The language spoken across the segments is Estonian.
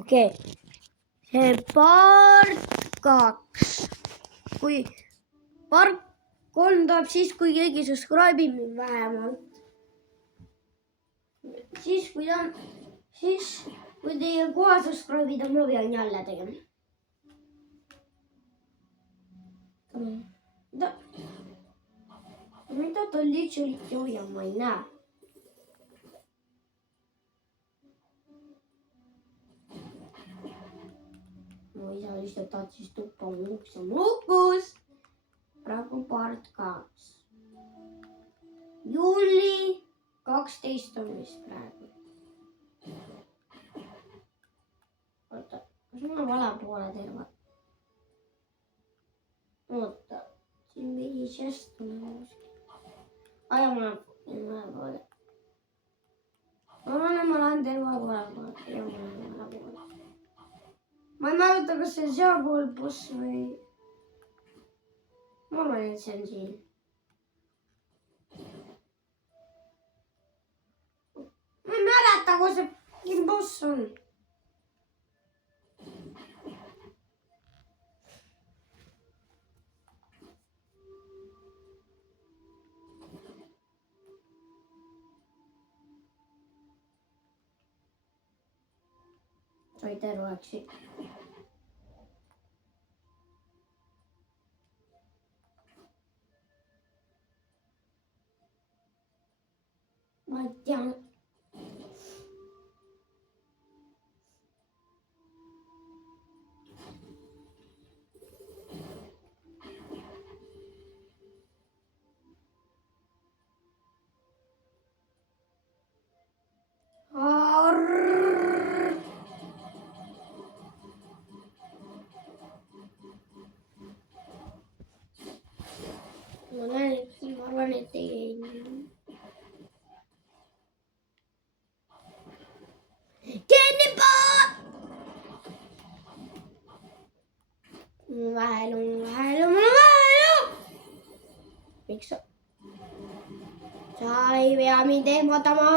okei. See part 2. Kui part 3 tuleb siis, kui keegi subscribe ib mind vähemalt. Siis kui teie kohe subscribe ida, ma pean jälle tegema. Mida ta lihtsalt hoiab, ma ei näe. Mu isa lihtsalt tahtis tuppa ukse lukus. Praegu part 2. Juuli 12 on vist praegu. Oota, kas mul on vale poole terve? Oota, siin pidi žest tulema. Ai, ma lähen poole. Ma lähen terve poole. Ma ei mäleta, kas see on sealpool boss või... Ma arvan, et see on siin. Ma ei mäleta, kus see boss on. Sai terveeksi. Ma ei tea. Ma arvan, et ei... Kennipa! Vähelu! Miks sa? Sa ei pea mind ehmatama!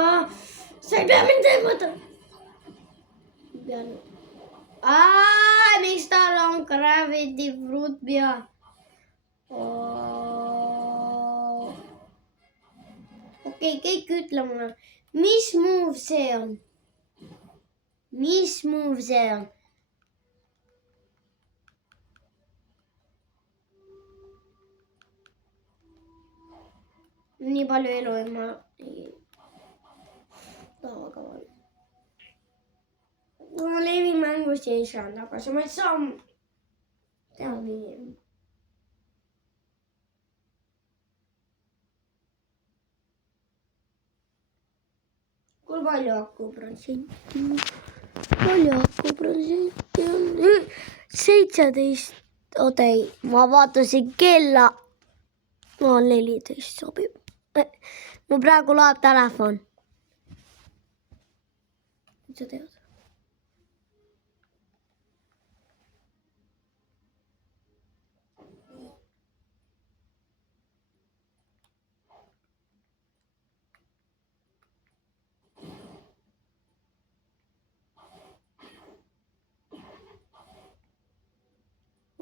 Miks tal on Gravity Fruit peal? Okei, kõik ütle mulle, mis move see on? Mis move see on? Nii palju elu, et ma ei taha väga palju. Ma levi mängus ei saanud, aga see ma ei saa teha nii. Kui palju akuprotsenti on? 17. Oota ei, ma vaatasin kella. No 14 sobib. Mu praegu loeb telefon. Mis sa tead?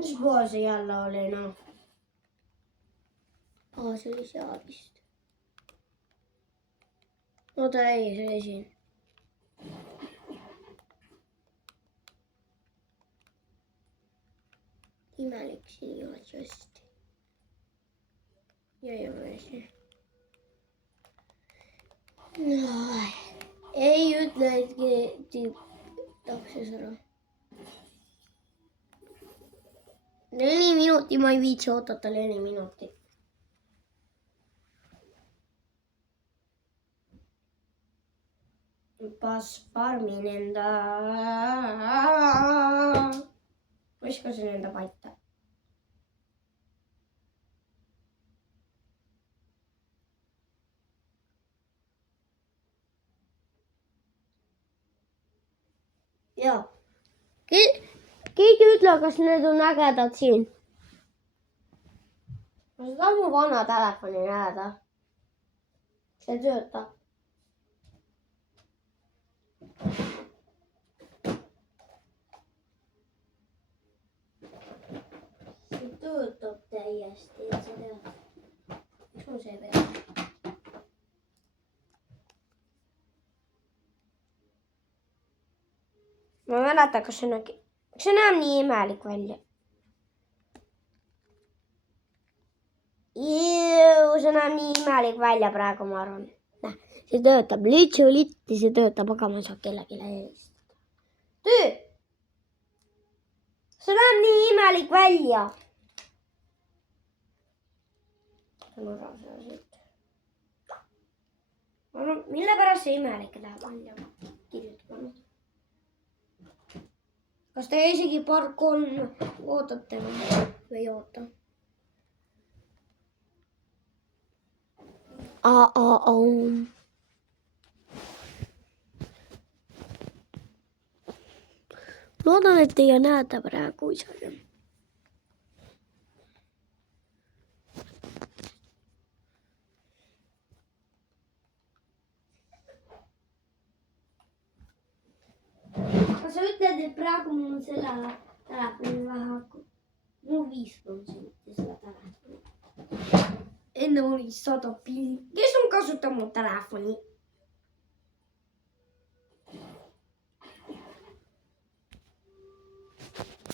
Mis pool see jälle oli, noh? See oli seal vist. Oota ei, see oli siin. Imelik siin ei ole just. Ja ei ole siin. No, ei ütle, et tüüp taksis ära. 4 minutit, ma ei viitsi ootata 4 minutit. Pas farmin enda... Viskasin enda paita. Joo. Keegi ütle, kas need on ägedad siin. Ma seda mu vana telefoni näeda. See töötab. eest, teen seda. Miks mul see peab? Ma ei mäleta, kas see näeb nii imelik välja. See näeb nii imelik välja praegu, ma arvan. Näh, see töötab litsolitti, see töötab, aga ma ei saa kellelegi helistada. Töö! See näeb nii imelik välja. Mille pärast see imelik läheb välja? Kirjutage nüüd. Kas te isegi paar-kolm ootate või ei oota? Loodan, et teie näete praegu isegi. Kas sa ütled, et praegu mul on selle telefoni vähe hakkab? Mul 50 senti selle telefoni. Enne oli 100 pilli. Kes on kasutanud mu telefoni?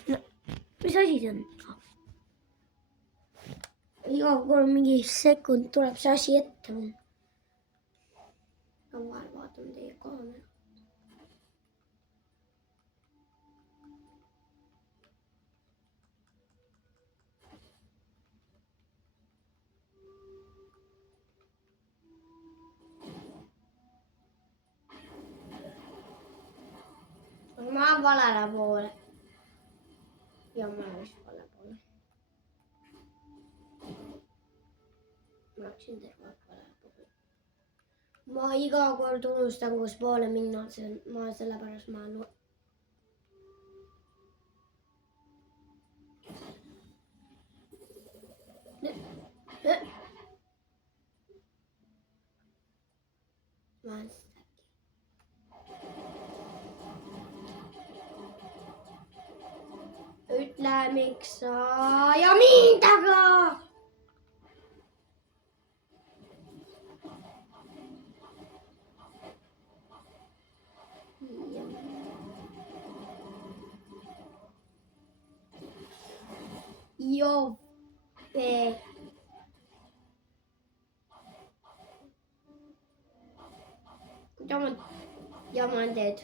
No, mis asi see on? Iga kord mingi sekund tuleb see asi ette. Ma vahel vaatan teie kaamera. Ma olen valele poole. Ja ma olen vist vale poole. Ma läksin tervelt vale poole. Ma iga kord unustan, kus poole minna. Ma sellepärast ma olen... Ma olen stacki. Ütle, miks sa ja mind taga! Jope. Diamanted.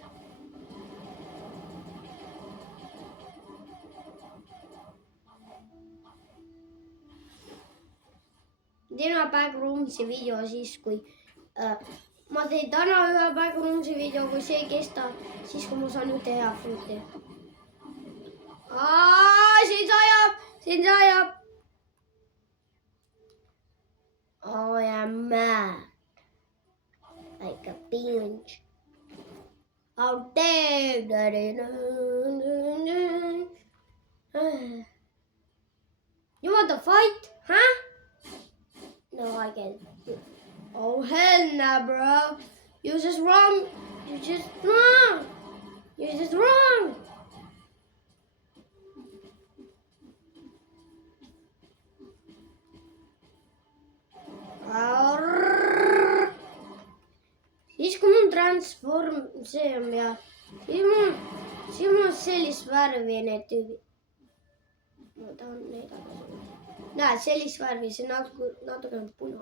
Teen ühe Backroomsi video siis, kui ma teen täna ühe Backroomsi video, kui see kestab, siis kui ma saan ühte hea fruiti. Siin sajab. I am mad. Like a binge. Out there. You want to fight? Huh? No, I can't. Oh, hell no, bro. You're just wrong. Siis kun mun transform ja siis mul on sellist värvi need tüübid. Ma tahan neid aga. Näed, sellist värvi, see natuke on puna.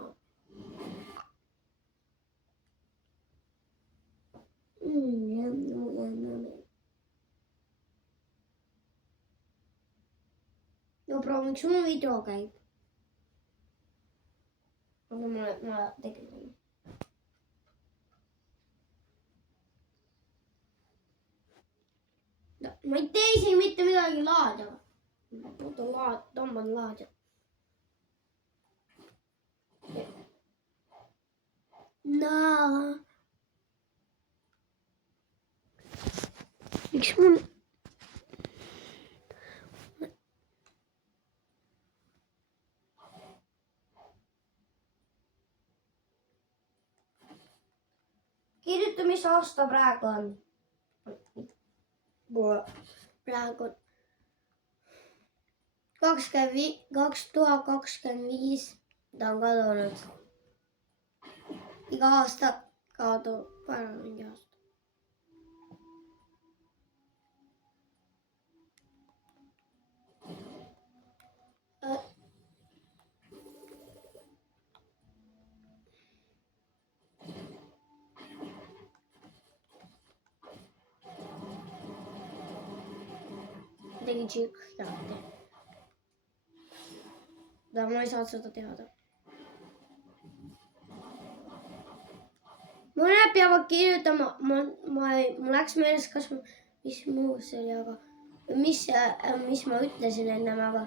No prooviks mu video käib. Aga ma tegelen. Ma ei tee isegi mitte midagi laada. Tõmban laada. No. Miks mul... Kirjuta, mis aasta praegu on. Praegu on 2025 ta on kadunud. Iga aasta kadub ära mingi aasta. Tegi tšikk lahti. Ma ei saa seda teada. Mõned peavad kirjutama, mul läks meeles, mis muu see oli, aga mis ma ütlesin ennem, aga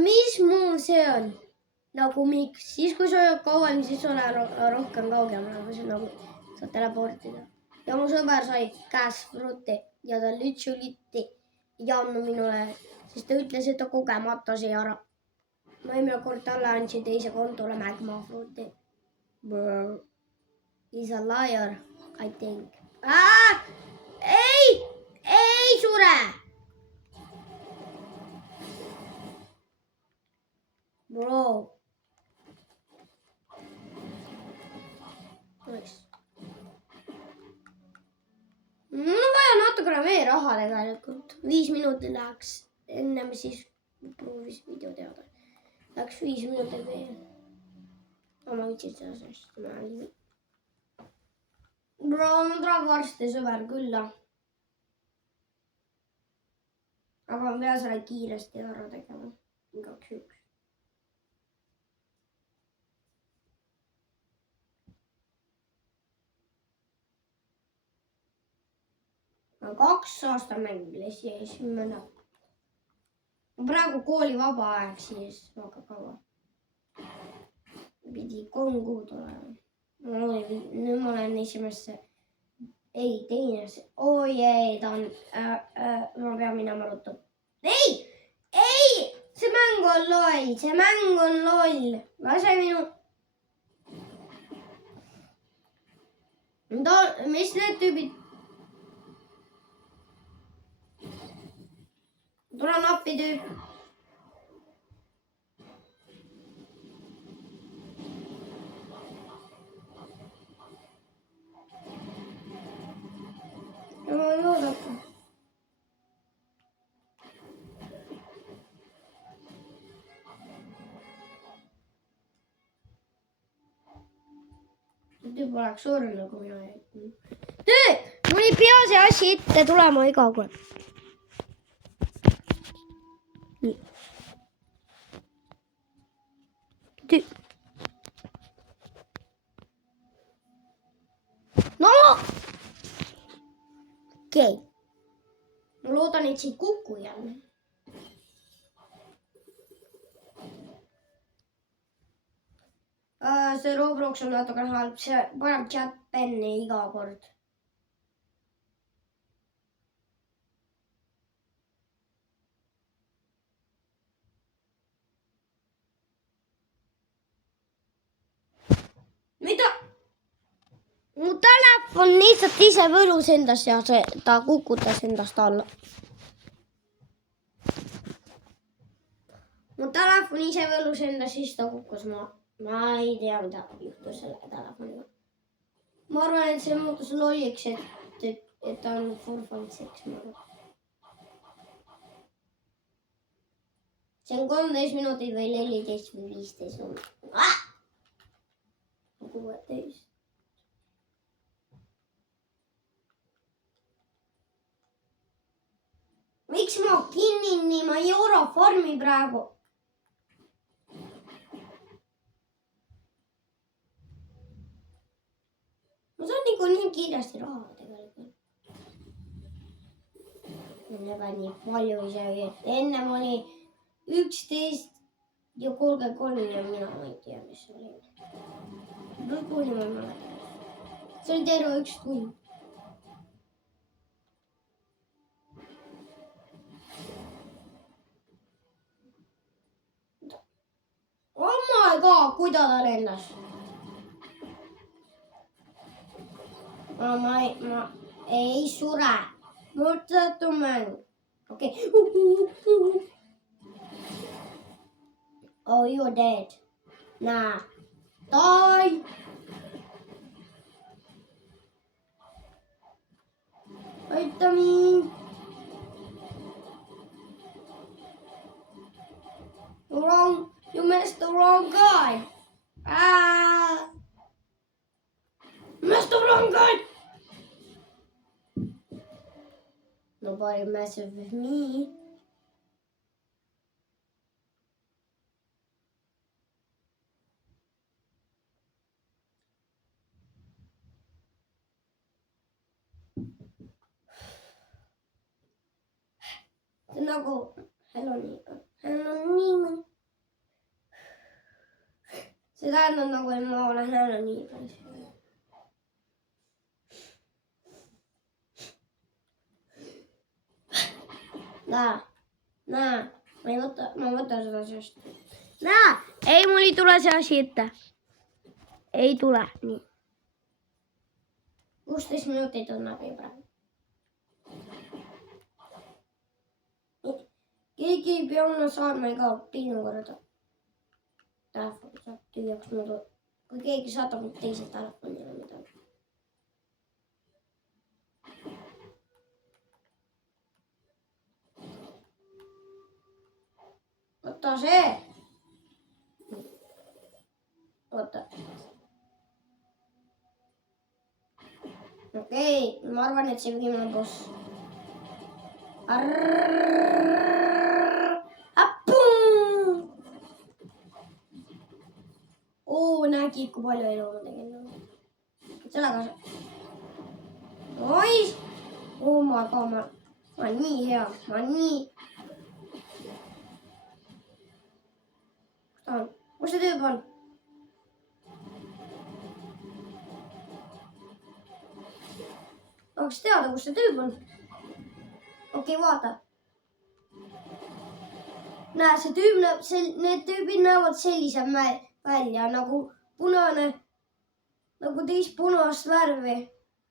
mis muu see on? Nagu miks? Siis kui sa oled kauem, siis ole rohkem kaugemal, aga see nagu saad teleportida. Ja mu sõber sai käes frutti ja ta lütsulitti ja annu minule, sest ta ütles, et ta kogemata sai ära. Ma eelmine kord talle andsin teise kontole Magma frutti. He's a liar, I think. Ei sure! Bro. Nice. Mul on vaja natukene veel raha tegelikult. 5 minutit läheks ennem siis proovis video teada. Läks 5 minutit veel. Ma võtsin seda sest määrli. Bro, mul tuleb varsti sõber külla. Aga ma pea selle kiiresti ära tegema. Igaks üks. Ma 2 aastat mängiles ja siis mõnda. Praegu kooli vaba aeg siis väga kaua. Pidi 3 kuud olema. Nüüd ma olen esimesse. Ei, teine. Oi, ta on. Ma pean minema ruttu. Ei! See mäng on loll. Lase minu. Mis need tüübid? Tulen appi tüüp. Ja ma ei oodata. Tüüp oleks surnud, kui mina jätsin. Tüüp! Mul ei pea see asi ette tulema iga kord. Nii. Tüüp. No! Okei. Ma loodan, et see ei kuku jälle. See Roblox on natuke halb, see paneb chat penni iga kord. Mida? Mu telefon lihtsalt ise võlus endast ja ta kukutas endast alla. Mu telefon ise võlus endast, siis ta kukkus ma. Ma ei tea, mida juhtus selle telefoniga. Ma arvan, et see muutus lolliks, et ta on 4.6 ma arvan. See on 13 minutit või 14 või 15 minutit. 16. Miks ma kinnini, ma ei euro farmi praegu. Ma saan nii kiiresti raha tegelikult. Enne nii palju isegi. Ennem oli 11 ja 33 ja mina ma ei tea, mis oli. Lõpuni ma mäletan. See oli terve 1 tund. Oh my god, kuidas ta lendas? Ma ei sure. Mõtletu mäng. Okei. Oh, you're dead. Nah. Die! Aita me! You missed the wrong guy! Ah! Missed the wrong guy! Nobody messes with me. Then I'll go, hello Nemo. Hello Nemo. See tähendab nagu, et ma olen hello Nemo. Näe, ma võtan seda asjast. Näe, ei, mul ei tule see asi ette. Ei tule, nii. 16 minutit on läbi praegu. Keegi ei pea mulle saatma ega teine korda. Telefon saab tühjaks muidu. Kui keegi saadab nüüd teise telefonile midagi. Võta see! Oota. Okei, ma arvan, et see viimane boss. Nägi, kui palju elu ma tegin. Sellega Ois! Oh my god, ma olen nii hea. Ma olen nii... Kus see tüüp on? Tahaks teada, kus see tüüp on. Okei, vaata. Näe, see tüüp näeb, need tüübid näevad sellised välja nagu punane, nagu teist punast värvi.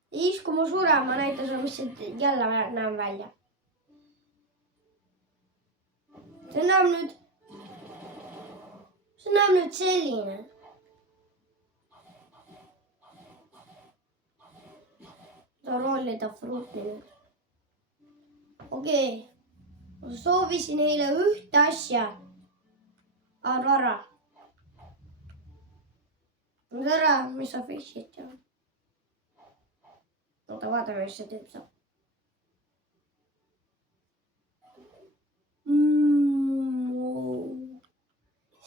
Ja siis, kui ma suren, ma näitan sulle, mis see jälle näeb välja. See näeb nüüd selline. Ta rollida fruuti nüüd. Okei. Ma soovisin neile ühte asja. Arvara. Nüüd ära, mis sa fishid teha. Oota, vaatame, mis see tüüp saab.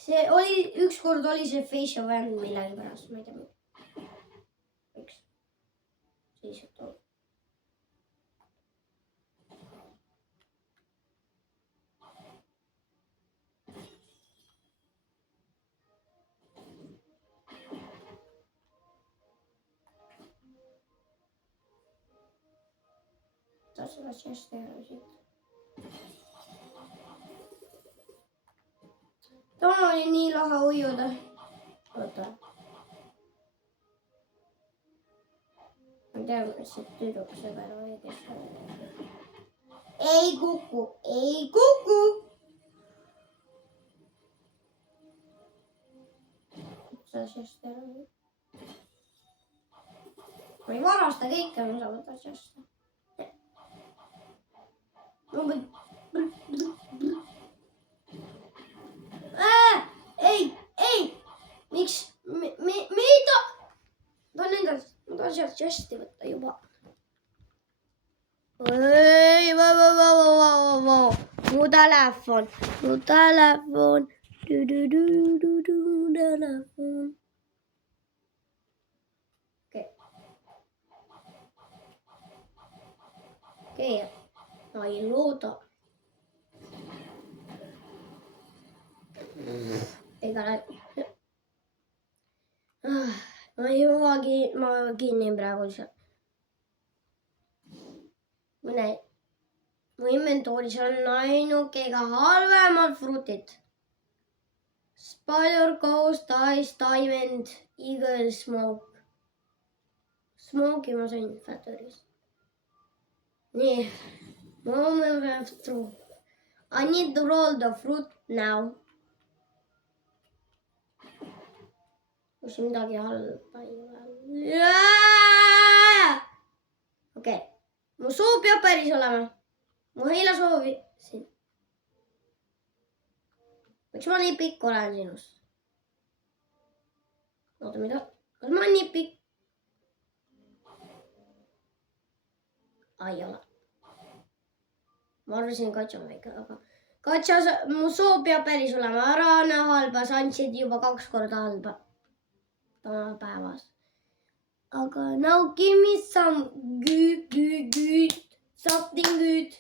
See oli, ükskord oli see face of end millegi pärast, ma ei tea. Miks? Siis on. Seda chest teha siit. Täna oli nii lahe ujuda. Oota. Ma tean, mis see tüdruk sõber oli, kes oli. Ei kuku, ei kuku! Seda chest teha. Ma ei varasta kõike, ma saan võtta chest. Ei, miks, mida? Ma tahan sealt chesti võtta juba. Mu telefon. Telefon. Okei. Ma ei looda. Ega ma ei jõuagi, ma kinni praegu seal. Mu inventooris on ainuke ega halvemad fruutid. Spider, Ghost, Ice, Diamond, Eagle, Smoke. Smoke'i ma sain Factory's. Nii. Moment of truth. I need to roll the fruit now. kus midagi halba ei ole. Okei. Mu suu peab päris olema. Mu heila soovisin. Miks ma nii pikk olen sinust? Oota, mida? Kas ma olen nii pikk? Ei ole. Ma arvasin Katja on väike, aga Katja, mu soo peab päris olema. Ära anna halba, sa andsid juba 2 korda halba. Täna päevas. Aga now give me some good. Something good.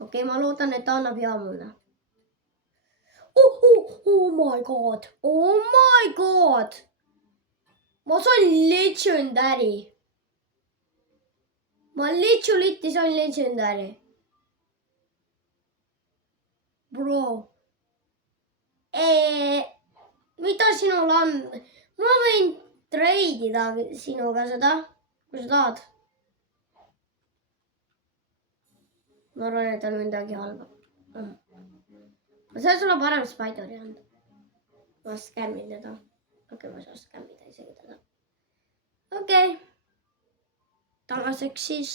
Okei, ma loodan, et ta annab hea mulle. Oh my god. Oh my god. Ma sain legendary. Ma literally sain legendary. Bro. Mida sinul on? Ma võin treidida sinuga seda, kui sa tahad. Ma arvan, et on midagi halba. Ma saan sulle parem Spideri anda. Ma skämmin teda. Okei, ma saan skämmida isegi teda. Okei. Tänaseks siis.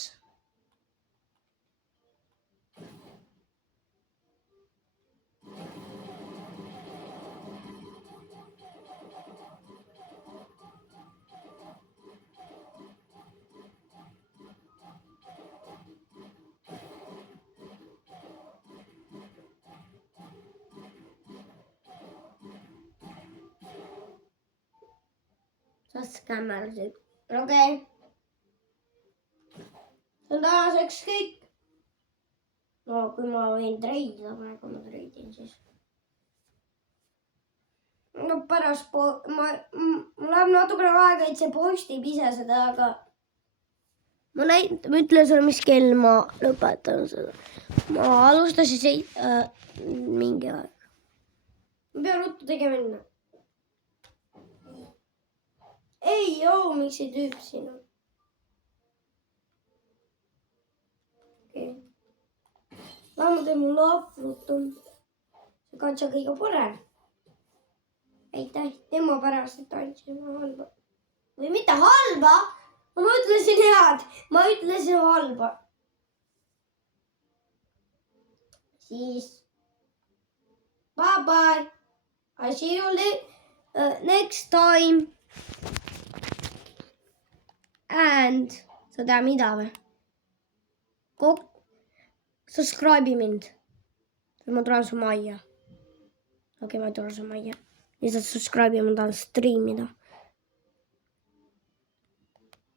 Sa skämmersid. Okei. See on tänaseks kõik. No kui ma võin treidida, praegu ma treidin siis. No pärast mul läheb natukene aega, et see postib ise seda, aga ma ütlen sulle, mis kell ma lõpetan seda. Ma alustasin mingi aeg. Ma pean ruttu tegema minna. Ei, miks see tüüp siin on? Okei. Vähemalt ei mul lahvrutum. See Katja kõige parem. Aitäh, tema pärast, et andsin halba. Või mitte halba, ma ütlesin head. Ma ütlesin halba. Siis. Bye bye. I see you next time. And sa tead mida või? Subscribe'i mind. Ma tulen su majja. Okei, ma ei tule su majja. Lihtsalt subscribe'i ma tahan streamida.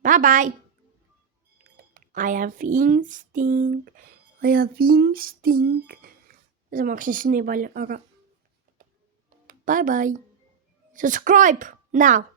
Bye bye. I have instinct. See maksis nii palju, aga bye bye. Subscribe now.